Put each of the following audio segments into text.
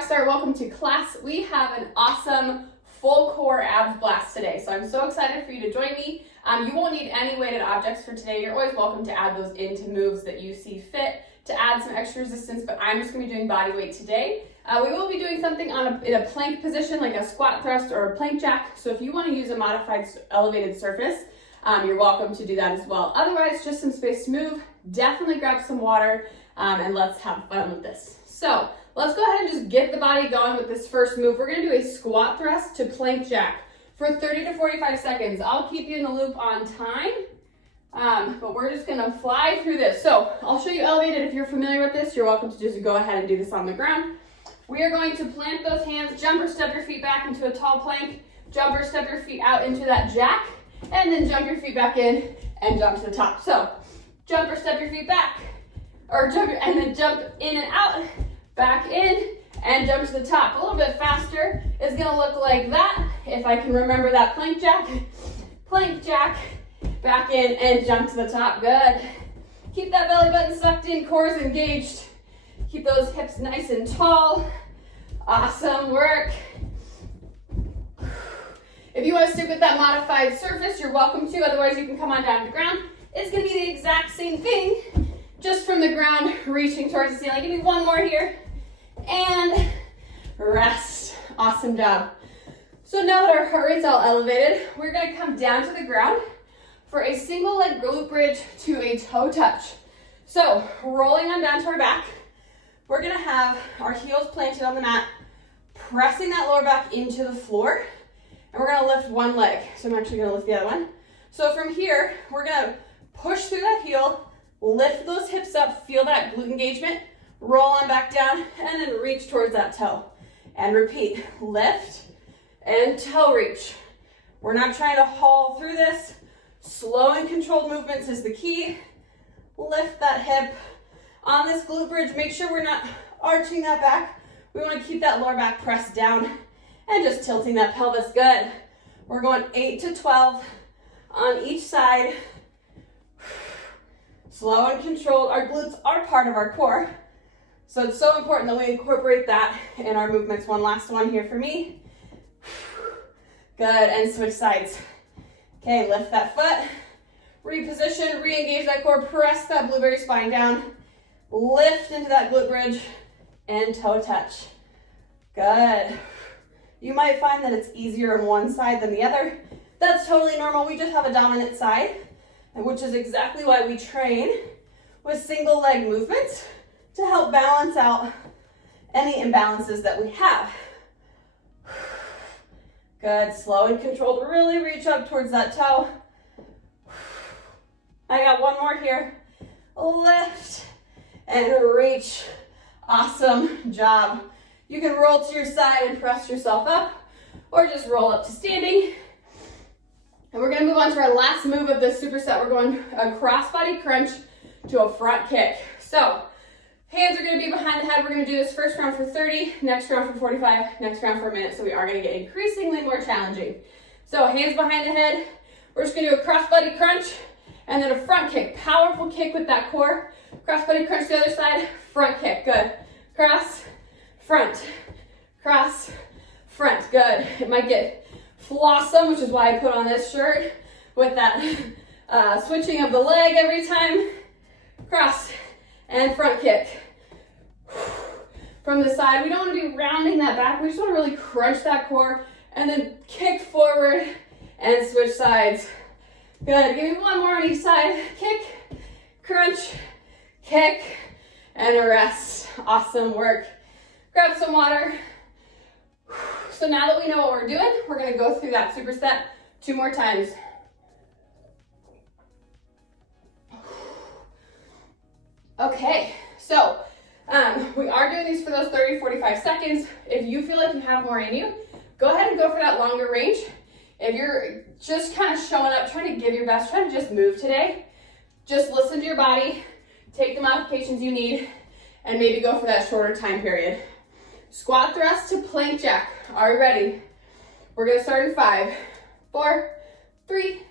Rockstar, welcome to class. We have an awesome full core abs blast today, so I'm so excited for you to join me. You won't need any weighted objects for today. You're always welcome to add those into moves that you see fit to add some extra resistance, but I'm just going to be doing body weight today. We will be doing something in a plank position, like a squat thrust or a plank jack, so if you want to use a modified elevated surface, you're welcome to do that as well. Otherwise, just some space to move. Definitely grab some water, and let's have fun with this. So let's go ahead and just get the body going with this first move. We're going to do a squat thrust to plank jack for 30 to 45 seconds. I'll keep you in the loop on time, but we're just going to fly through this. So I'll show you elevated. If you're familiar with this, you're welcome to just go ahead and do this on the ground. We are going to plant those hands, jump or step your feet back into a tall plank, jump or step your feet out into that jack, and then jump your feet back in and jump to the top. So jump or step your feet back, or jump and then jump in and out, back in, and jump to the top. A little bit faster is gonna look like that. If I can remember that plank jack, back in and jump to the top, good. Keep that belly button sucked in, core is engaged. Keep those hips nice and tall. Awesome work. If you want to stick with that modified surface, you're welcome to, otherwise you can come on down to the ground. It's gonna be the exact same thing, just from the ground, reaching towards the ceiling. Give me one more here, and rest. Awesome job. So now that our heart rate's all elevated, we're gonna come down to the ground for a single leg glute bridge to a toe touch. So rolling on down to our back, we're gonna have our heels planted on the mat, pressing that lower back into the floor, and we're gonna lift one leg. So I'm actually gonna lift the other one. So from here, we're gonna push through that heel, lift those hips up, feel that glute engagement, roll on back down, and then reach towards that toe. And repeat, lift and toe reach. We're not trying to haul through this. Slow and controlled movements is the key. Lift that hip. On this glute bridge, make sure we're not arching that back. We want to keep that lower back pressed down and just tilting that pelvis. Good. We're going 8 to 12 on each side. Slow and controlled. Our glutes are part of our core, so it's so important that we incorporate that in our movements. One last one here for me. Good, and switch sides. Okay, lift that foot, reposition, re-engage that core, press that blueberry spine down, lift into that glute bridge, and toe touch. Good. You might find that it's easier on one side than the other. That's totally normal. We just have a dominant side, which is exactly why we train with single leg movements to help balance out any imbalances that we have. Good, slow and controlled. Really reach up towards that toe. I got one more here. Lift and reach. Awesome job. You can roll to your side and press yourself up, or just roll up to standing. And we're gonna move on to our last move of this superset. We're going a crossbody crunch to a front kick. So hands are gonna be behind the head. We're gonna do this first round for 30, next round for 45, next round for a minute. So we are gonna get increasingly more challenging. So hands behind the head. We're just gonna do a crossbody crunch and then a front kick. Powerful kick with that core. Crossbody crunch the other side, front kick, good. Cross, front, cross, front, good. It might get flawsome, which is why I put on this shirt with that switching of the leg every time. Cross and front kick. From the side, we don't want to be rounding that back. We just want to really crunch that core and then kick forward and switch sides. Good. Give me one more on each side. Kick, crunch, kick, and a rest. Awesome work. Grab some water. So now that we know what we're doing, we're going to go through that superset 2 more times. Okay, so we are doing these for those 30, 45 seconds. If you feel like you have more in you, go ahead and go for that longer range. If you're just kind of showing up, trying to give your best, trying to just move today, just listen to your body, take the modifications you need, and maybe go for that shorter time period. Squat thrust to plank jack. Are you ready? We're gonna start in 5, 4, 3,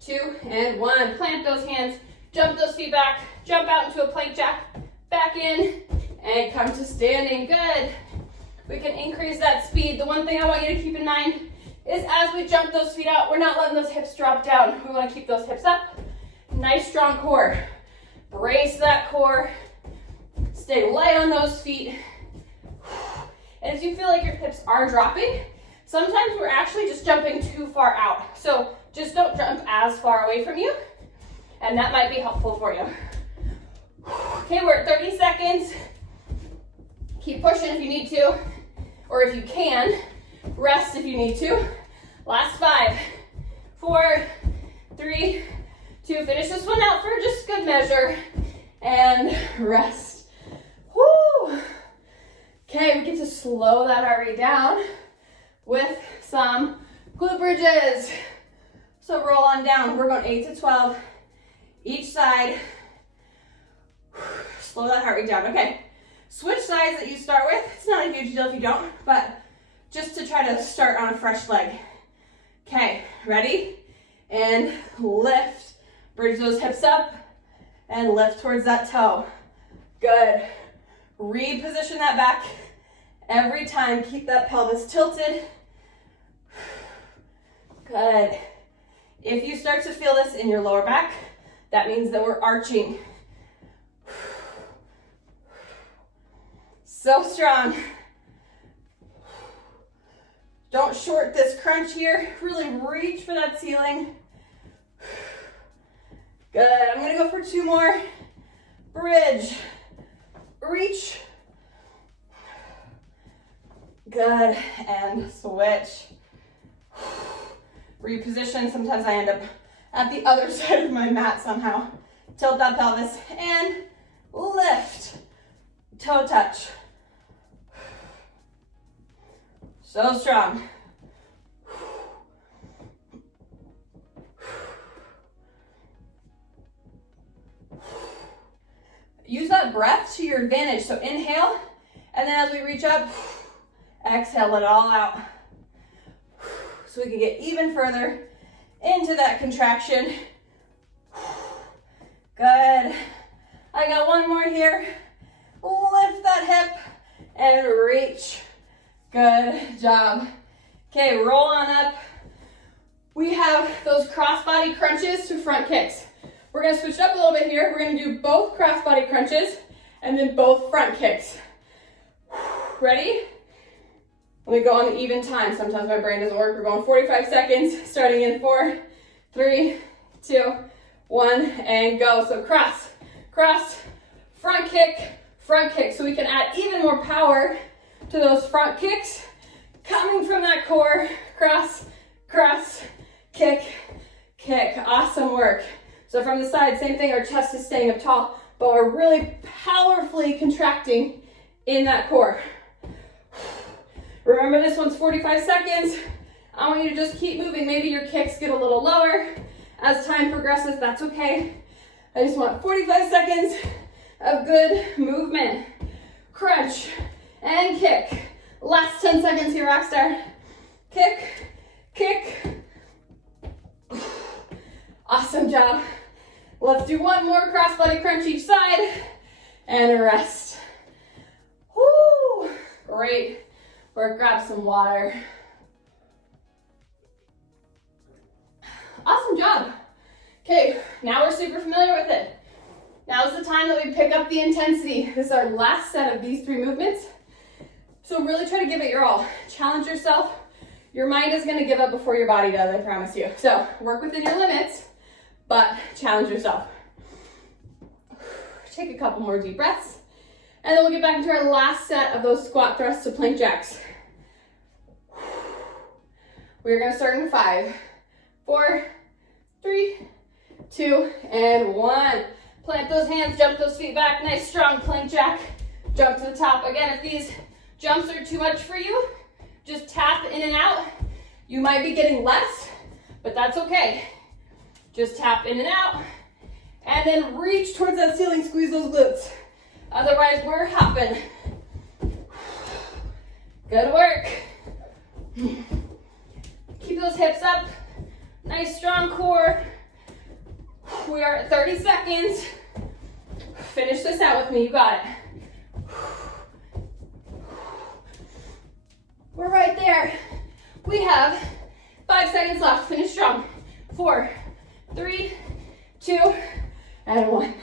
2, and 1. Plant those hands, jump those feet back, jump out into a plank jack, back in, and come to standing. Good. we can increase that speed. The one thing I want you to keep in mind is as we jump those feet out, we're not letting those hips drop down. We want to keep those hips up. Nice strong core. Brace that core. Stay light on those feet. And if you feel like your hips are dropping, sometimes we're actually just jumping too far out. So just don't jump as far away from you, and that might be helpful for you. Okay, we're at 30 seconds. Keep pushing if you need to, or if you can, rest if you need to. Last 5, 4, 3, 2, finish this one out for just good measure, and rest. Woo! Okay, we get to slow that heart rate down with some glute bridges. So roll on down. We're going 8 to 12 each side. Slow that heart rate down. Okay, switch sides that you start with. It's not a huge deal if you don't, but just to try to start on a fresh leg. Okay, ready? And lift. Bridge those hips up and lift towards that toe. Good. Reposition that back every time. Keep that pelvis tilted. Good. If you start to feel this in your lower back, that means that we're arching. So strong. Don't short this crunch here. Really reach for that ceiling. Good. I'm going to go for 2 more. Bridge. Reach. Good. And switch. Reposition. Sometimes I end up at the other side of my mat somehow. Tilt that pelvis and lift. Toe touch. So strong. Use that breath to your advantage. So inhale, and then as we reach up, exhale it all out. So we can get even further into that contraction. Good. I got 1 more here. Lift that hip and reach. Good job. Okay, roll on up. We have those crossbody crunches to front kicks. We're gonna switch it up a little bit here. We're gonna do both crossbody crunches and then both front kicks. Ready? Let me go on the even time. Sometimes my brain doesn't work. We're going 45 seconds, starting in 4, 3, 2, 1, and go. So cross, cross, front kick, front kick. So we can add even more power to those front kicks, coming from that core. Cross, cross, kick, kick. Awesome work. So from the side, same thing, our chest is staying up tall, but we're really powerfully contracting in that core. Remember, this one's 45 seconds. I want you to just keep moving. Maybe your kicks get a little lower as time progresses, that's okay. I just want 45 seconds of good movement. Crunch and kick. Last 10 seconds here, rockstar. Kick, kick. Awesome job. Let's do 1 more crossbody crunch each side and rest. Woo! Great work. Grab some water. Awesome job. Okay, now we're super familiar with it. Now's the time that we pick up the intensity. This is our last set of these 3 movements. So really try to give it your all. Challenge yourself. Your mind is going to give up before your body does, I promise you. So work within your limits, but challenge yourself. Take a couple more deep breaths, and then we'll get back into our last set of those squat thrusts to plank jacks. We're going to start in 5, 4, 3, 2, and 1. Plant those hands, jump those feet back. Nice strong plank jack. Jump to the top. Again, if these jumps are too much for you, just tap in and out. You might be getting less, but that's okay. Just tap in and out, and then reach towards that ceiling, squeeze those glutes. Otherwise, we're hopping. Good work. Keep those hips up. Nice strong core. We are at 30 seconds. Finish this out with me, you got it. there. We have 5 seconds left. Finish strong. 4, 3, 2, and 1.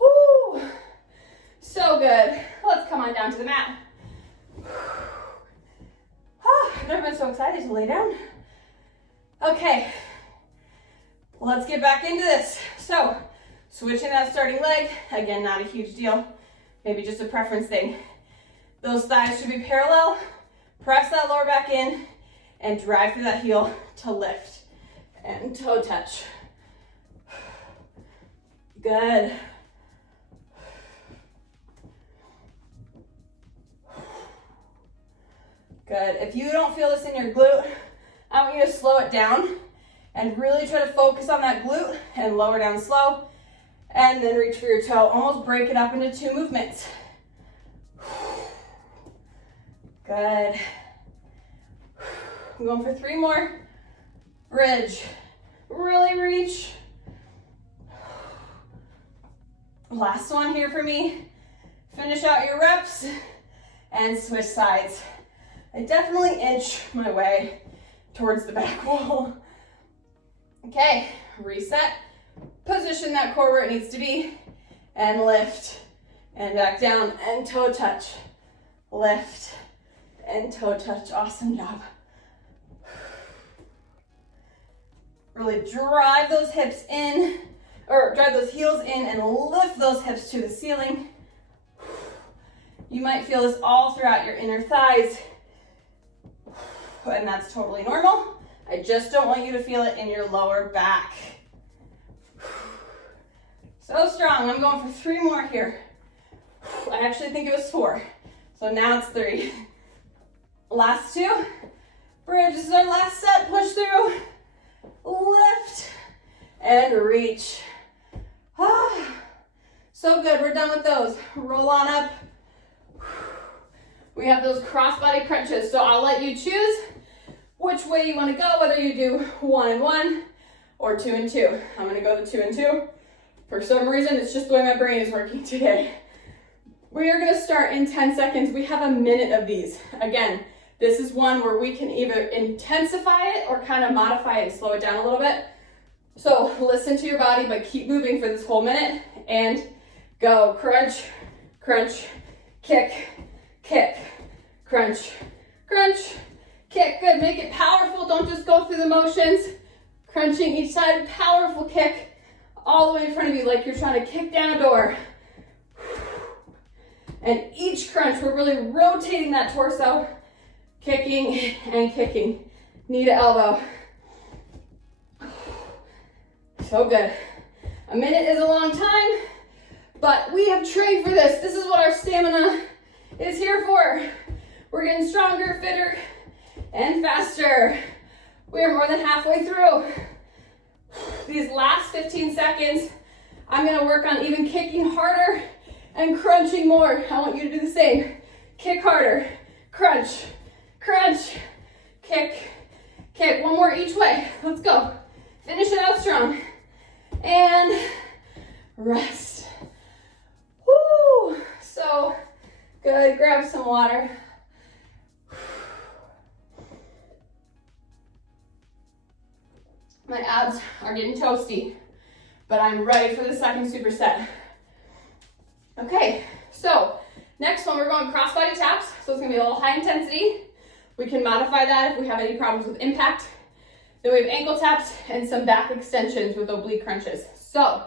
Woo! So good. Let's come on down to the mat. I've never been so excited to lay down. Okay, let's get back into this. So, switching that starting leg, again, not a huge deal, maybe just a preference thing. Those thighs should be parallel. Press that lower back in and drive through that heel to lift and toe touch. Good. Good. If you don't feel this in your glute, I want you to slow it down and really try to focus on that glute and lower down slow and then reach for your toe. Almost break it up into 2 movements. Good. I'm going for 3 more. Bridge. Really reach. Last one here for me. Finish out your reps and switch sides. I definitely inch my way towards the back wall. Okay, reset. Position that core where it needs to be and lift and back down and toe touch. Lift and toe touch. Awesome job. Really drive those hips in, or drive those heels in and lift those hips to the ceiling. You might feel this all throughout your inner thighs, and that's totally normal. I just don't want you to feel it in your lower back. So strong. I'm going for 3 more here. I actually think it was 4. So now it's 3. Last 2. Bridge, this is our last set. Push through. Lift and reach. So good. We're done with those. Roll on up. We have those crossbody crunches. So I'll let you choose which way you want to go, whether you do 1 and 1 or 2 and 2. I'm going to go the 2 and 2. For some reason, it's just the way my brain is working today. We are going to start in 10 seconds. We have a minute of these. Again, this is one where we can either intensify it or kind of modify it and slow it down a little bit. So listen to your body, but keep moving for this whole minute and go. Crunch, crunch, kick, kick, crunch, crunch, kick. Good. Make it powerful. Don't just go through the motions. Crunching each side. Powerful kick all the way in front of you like you're trying to kick down a door. And each crunch, we're really rotating that torso. Kicking and kicking, knee to elbow. So good. A minute is a long time, but we have trained for this. This is what our stamina is here for. We're getting stronger, fitter, and faster. We are more than halfway through. These last 15 seconds, I'm gonna work on even kicking harder and crunching more. I want you to do the same. Kick harder, crunch, crunch, kick, kick. 1 more each way. Let's go. Finish it out strong. And rest. Woo! So good. Grab some water. My abs are getting toasty, but I'm ready for the second superset. Okay, so next one, we're going crossbody taps. So it's gonna be a little high intensity. We can modify that if we have any problems with impact. Then we have ankle taps and some back extensions with oblique crunches. So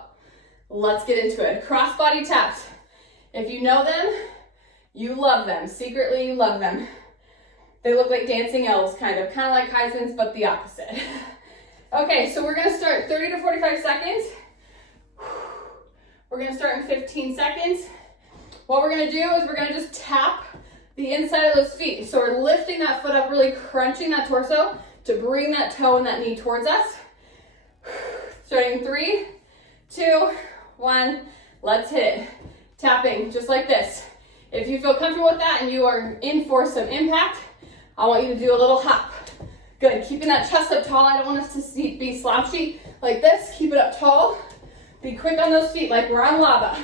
let's get into it. Crossbody taps. If you know them, you love them. Secretly, you love them. They look like dancing elves, kind of like Heisman's, but the opposite. Okay, so we're gonna start 30 to 45 seconds. We're gonna start in 15 seconds. What we're gonna do is we're gonna just tap the inside of those feet. So we're lifting that foot up, really crunching that torso to bring that toe and that knee towards us. Starting 3, 2, 1, let's hit it. Tapping, just like this. If you feel comfortable with that and you are in for some impact, I want you to do a little hop. Good, keeping that chest up tall. I don't want us to be slouchy like this. Keep it up tall. Be quick on those feet like we're on lava.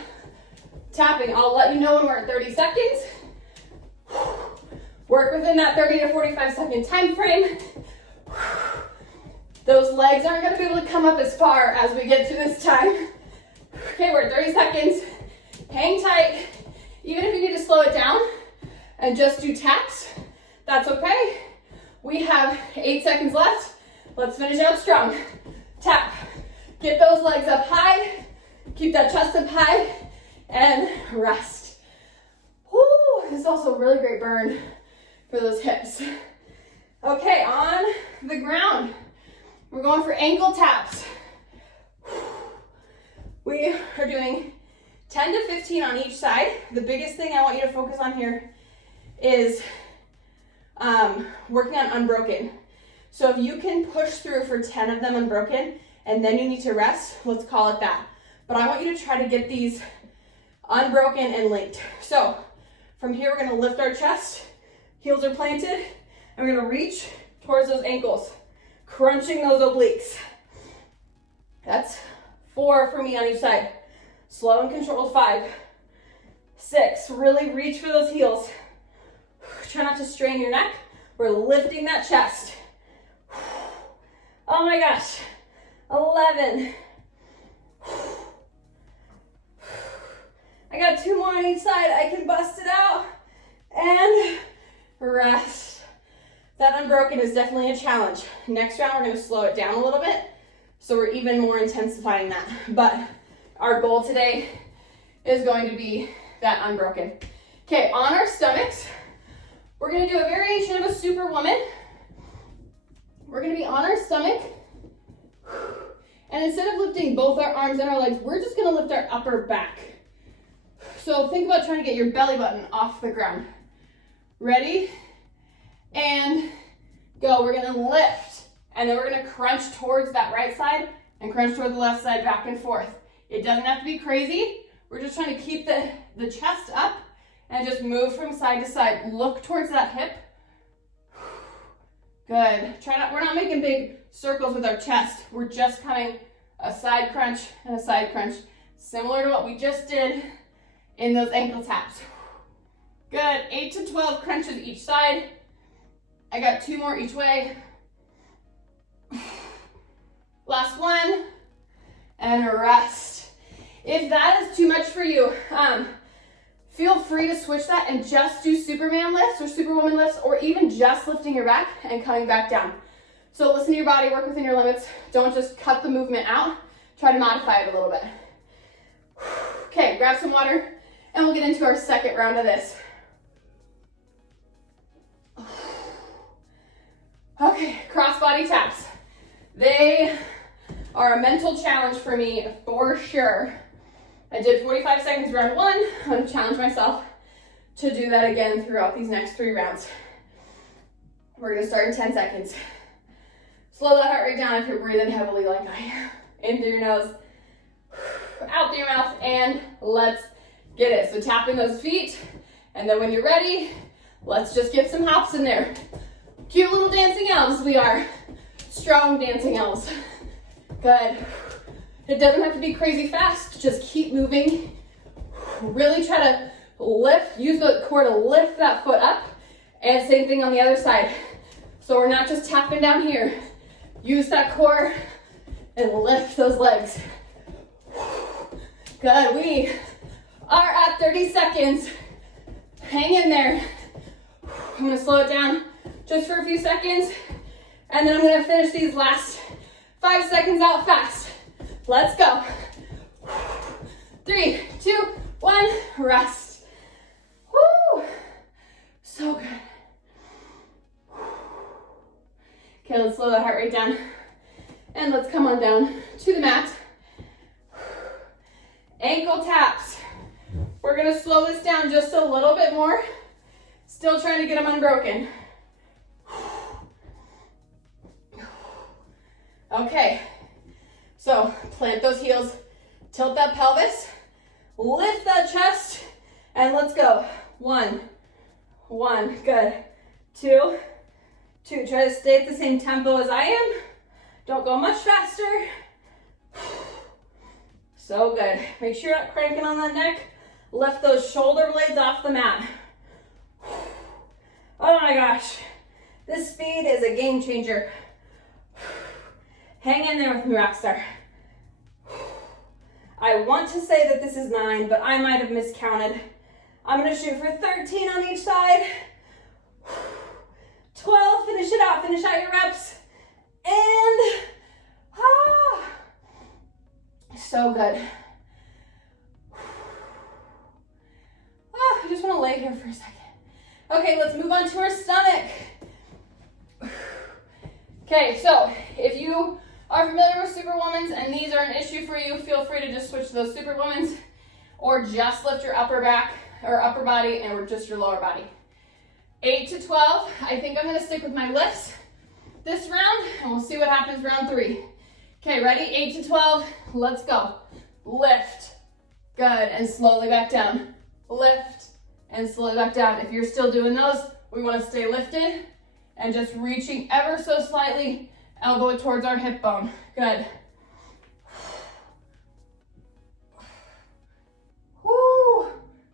Tapping, I'll let you know when we're at 30 seconds. Work within that 30 to 45 second time frame. Those legs aren't gonna be able to come up as far as we get to this time. Okay, we're at 30 seconds. Hang tight. Even if you need to slow it down and just do taps, that's okay. We have 8 seconds left. Let's finish out strong. Tap. Get those legs up high. Keep that chest up high and rest. Woo, this is also a really great burn for those hips. Okay, on the ground, we're going for ankle taps. We are doing 10 to 15 on each side. The biggest thing I want you to focus on here is working on unbroken. So if you can push through for 10 of them unbroken and then you need to rest, let's call it that. But I want you to try to get these unbroken and linked. So from here, we're gonna lift our chest, heels are planted, and we're gonna reach towards those ankles, crunching those obliques. That's 4 for me on each side. Slow and controlled, 5, 6, really reach for those heels. Try not to strain your neck. We're lifting that chest. Oh my gosh, 11. I got 2 more on each side. I can bust it out and rest. That unbroken is definitely a challenge. Next round, we're gonna slow it down a little bit, so we're even more intensifying that. But our goal today is going to be that unbroken. Okay, on our stomachs, we're gonna do a variation of a superwoman. We're gonna be on our stomach, and instead of lifting both our arms and our legs, we're just gonna lift our upper back. So think about trying to get your belly button off the ground. Ready? And go. We're gonna lift, and then we're gonna crunch towards that right side and crunch toward the left side, back and forth. It doesn't have to be crazy. We're just trying to keep the chest up and just move from side to side. Look towards that hip. Good. We're not making big circles with our chest. We're just coming a side crunch and a side crunch, similar to what we just did in those ankle taps. Good. 8 to 12 crunches each side. I got 2 more each way. Last one. And rest. If that is too much for you, feel free to switch that and just do Superman lifts or Superwoman lifts, or even just lifting your back and coming back down. So listen to your body, work within your limits. Don't just cut the movement out. Try to modify it a little bit. Okay, grab some water and we'll get into our second round of this. Okay, cross-body taps. They are a mental challenge for me for sure. I did 45 seconds round 1. I'm gonna challenge myself to do that again throughout these next 3 rounds. We're gonna start in 10 seconds. Slow that heart rate down if you're breathing heavily like I am. In through your nose, out through your mouth, and let's get it. So tapping those feet, and then when you're ready, let's just get some hops in there. Cute little dancing elves we are. Strong dancing elves. Good. It doesn't have to be crazy fast, just keep moving. Really try to lift, use the core to lift that foot up, and same thing on the other side. So we're not just tapping down here. Use that core and lift those legs. Good, we are at 30 seconds. Hang in there. I'm gonna slow it down just for a few seconds, and then I'm gonna finish these last 5 seconds out fast. Let's go. 3, 2, 1, rest. Woo! So good. Okay, let's slow that heart rate down. And let's come on down to the mat. Ankle taps. We're gonna slow this down just a little bit more. Still trying to get them unbroken. Okay, so plant those heels, tilt that pelvis, lift that chest, and let's go. 1, good. 2, try to stay at the same tempo as I am. Don't go much faster. So good. Make sure you're not cranking on that neck. Lift those shoulder blades off the mat. Oh my gosh. This speed is a game changer. Hang in there with me, Rockstar. I want to say that this is 9, but I might have miscounted. I'm gonna shoot for 13 on each side. 12, finish out your reps. And, so good. I just wanna lay here for a second. Okay, let's move on to our stomach. Okay, so if you are familiar with Superwomans and these are an issue for you, feel free to just switch to those Superwomans or just lift your upper back or upper body and just your lower body. 8 to 12, I think I'm gonna stick with my lifts this round and we'll see what happens round 3. Okay, ready? 8 to 12, let's go. Lift, good, and slowly back down. Lift, and slowly back down. If you're still doing those, we wanna stay lifted and just reaching ever so slightly, elbow towards our hip bone. Good. Woo.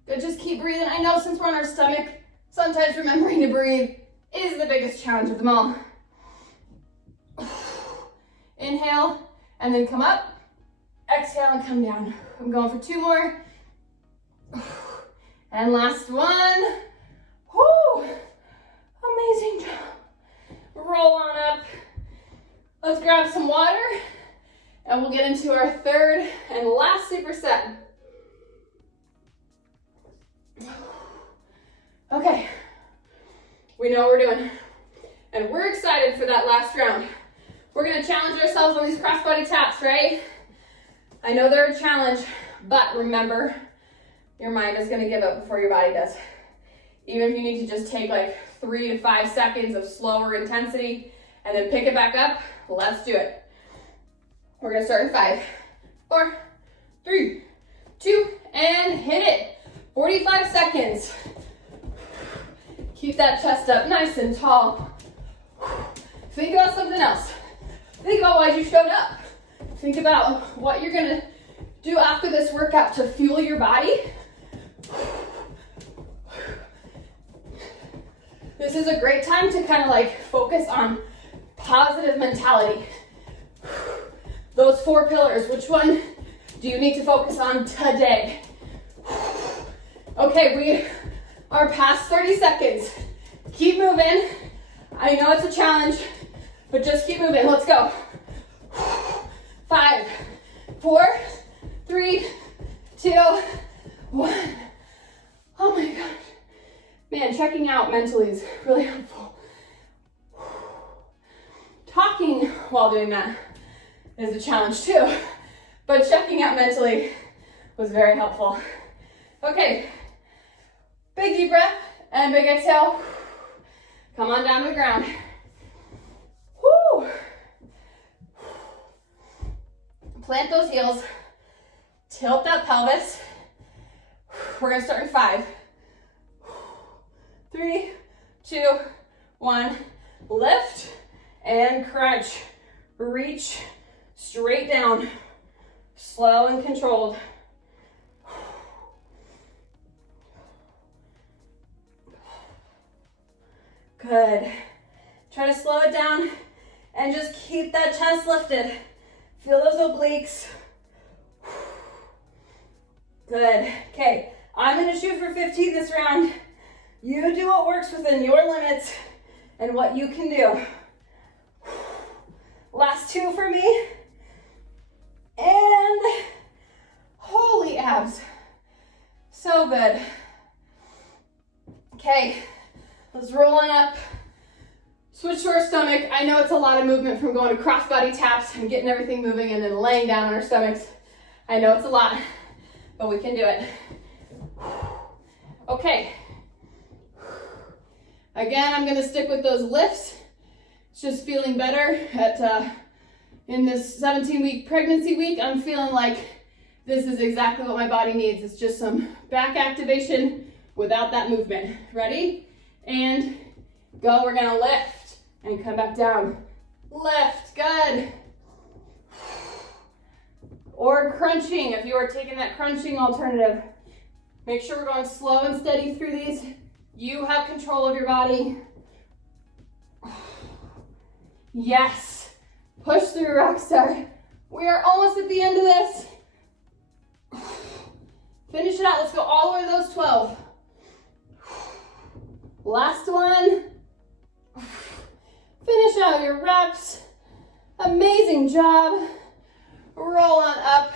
Good, just keep breathing. I know since we're on our stomach, sometimes remembering to breathe is the biggest challenge of them all. Inhale, and then come up. Exhale and come down. I'm going for 2 more. And last one. Woo. Amazing job. Roll on up. Let's grab some water and we'll get into our 3rd and last superset. Okay, we know what we're doing and we're excited for that last round. We're gonna challenge ourselves on these crossbody taps, right? I know they're a challenge, but remember, your mind is gonna give up before your body does. Even if you need to just take like 3 to 5 seconds of slower intensity and then pick it back up, let's do it. We're gonna start in 5, 4, 3, 2, and hit it. 45 seconds. Keep that chest up nice and tall. Think about something else. Think about why you showed up. Think about what you're gonna do after this workout to fuel your body. This is a great time to kind of like focus on positive mentality. Those 4 pillars, which one do you need to focus on today? Okay, we are past 30 seconds. Keep moving. I know it's a challenge, but just keep moving. Let's go. 5, 4, 3, 2, 1. Oh my gosh. Man, checking out mentally is really helpful. Talking while doing that is a challenge too, but checking out mentally was very helpful. Okay, big deep breath and big exhale. Come on down to the ground. Woo. Plant those heels, tilt that pelvis. We're gonna start in 5, 3, 2, 1. Lift and crunch. Reach straight down. Slow and controlled. Good. Try to slow it down and just keep that chest lifted. Feel those obliques. Good. Okay, I'm gonna shoot for 15 this round. You do what works within your limits and what you can do. Last 2 for me. And holy abs. So good. Okay, let's roll on up. Switch to our stomach. I know it's a lot of movement from going to crossbody taps and getting everything moving and then laying down on our stomachs. I know it's a lot, but we can do it. Okay. Again, I'm gonna stick with those lifts. It's just feeling better in this 17-week pregnancy week. I'm feeling like this is exactly what my body needs. It's just some back activation without that movement. Ready? And go. We're gonna lift and come back down. Lift, good. Or crunching, if you are taking that crunching alternative. Make sure we're going slow and steady through these. You have control of your body. Yes. Push through, rockstar. We are almost at the end of this. Finish it out. Let's go all the way to those 12. Last one. Finish out your reps. Amazing job. Roll on up.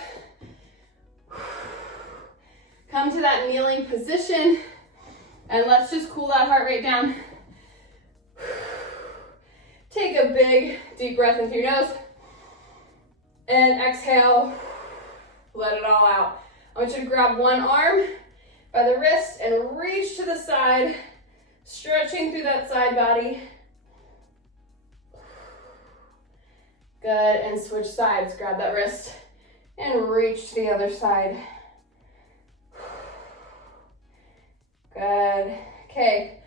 Come to that kneeling position. And let's just cool that heart rate down. Take a big, deep breath into your nose. And exhale. Let it all out. I want you to grab one arm by the wrist and reach to the side, stretching through that side body. Good, and switch sides. Grab that wrist and reach to the other side. Good. Okay,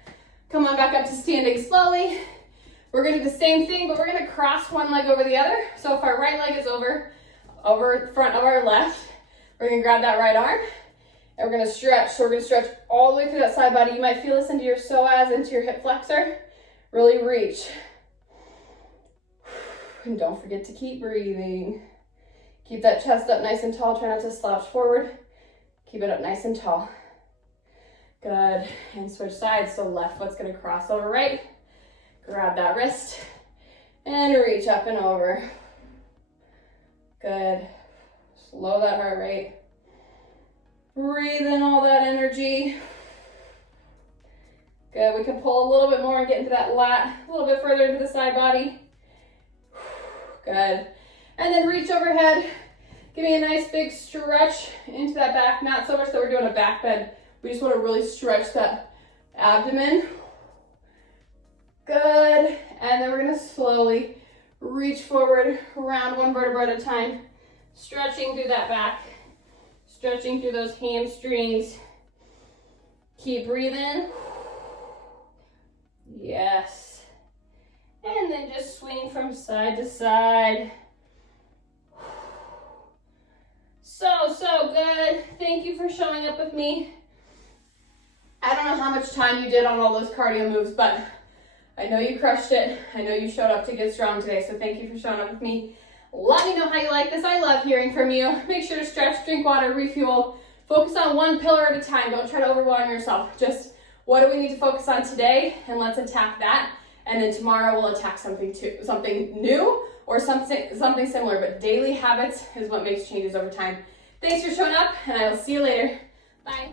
come on back up to standing slowly. We're gonna do the same thing, but we're gonna cross one leg over the other. So if our right leg is over front of our left, we're gonna grab that right arm and we're gonna stretch. So we're gonna stretch all the way through that side body. You might feel this into your psoas, into your hip flexor. Really reach. And don't forget to keep breathing. Keep that chest up nice and tall. Try not to slouch forward. Keep it up nice and tall. Good. And switch sides. So left foot's gonna cross over right. Grab that wrist and reach up and over. Good. Slow that heart rate. Breathe in all that energy. Good. We can pull a little bit more and get into that lat, a little bit further into the side body. Good. And then reach overhead. Give me a nice big stretch into that back. Not so much that we're doing a back bend. We just want to really stretch that abdomen. Good. And then we're going to slowly reach forward, round one vertebra at a time. Stretching through that back. Stretching through those hamstrings. Keep breathing. Yes. And then just swing from side to side. So good. Thank you for showing up with me. I don't know how much time you did on all those cardio moves, but I know you crushed it. I know you showed up to get strong today, so thank you for showing up with me. Let me know how you like this. I love hearing from you. Make sure to stretch, drink water, refuel. Focus on one pillar at a time. Don't try to overwhelm yourself. Just what do we need to focus on today, and let's attack that. And then tomorrow we'll attack something new or something similar. But daily habits is what makes changes over time. Thanks for showing up, and I will see you later. Bye.